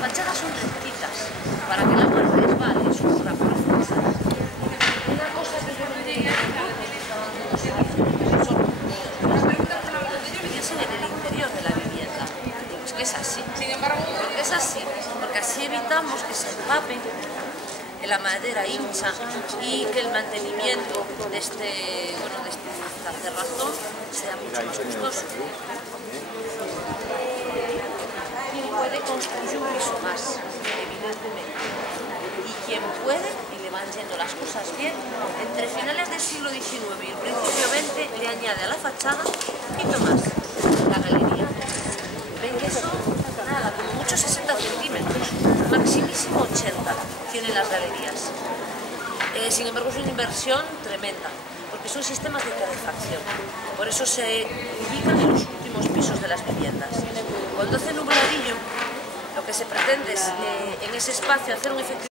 fachadas son rectitas, para que el agua resbale y surja por el fachada. Una cosa que yo no entiendo es en el interior de la vivienda. Es que es así. Porque es así, porque así evitamos que se empape la madera hincha y que el mantenimiento de esta cerrazón sea mucho más costoso. Quien puede construir un piso más, evidentemente, y quien puede, y le van yendo las cosas bien, entre finales del siglo XIX y el principio XX le añade a la fachada un poquito más, la galería. Ven que son, nada, como mucho 60 centímetros, maximísimo 80 tienen las galerías. Sin embargo, es una inversión tremenda, porque son sistemas de calefacción. Por eso se ubican en los últimos pisos de las viviendas. Cuando hace nubladillo, lo que se pretende es en ese espacio hacer un efecto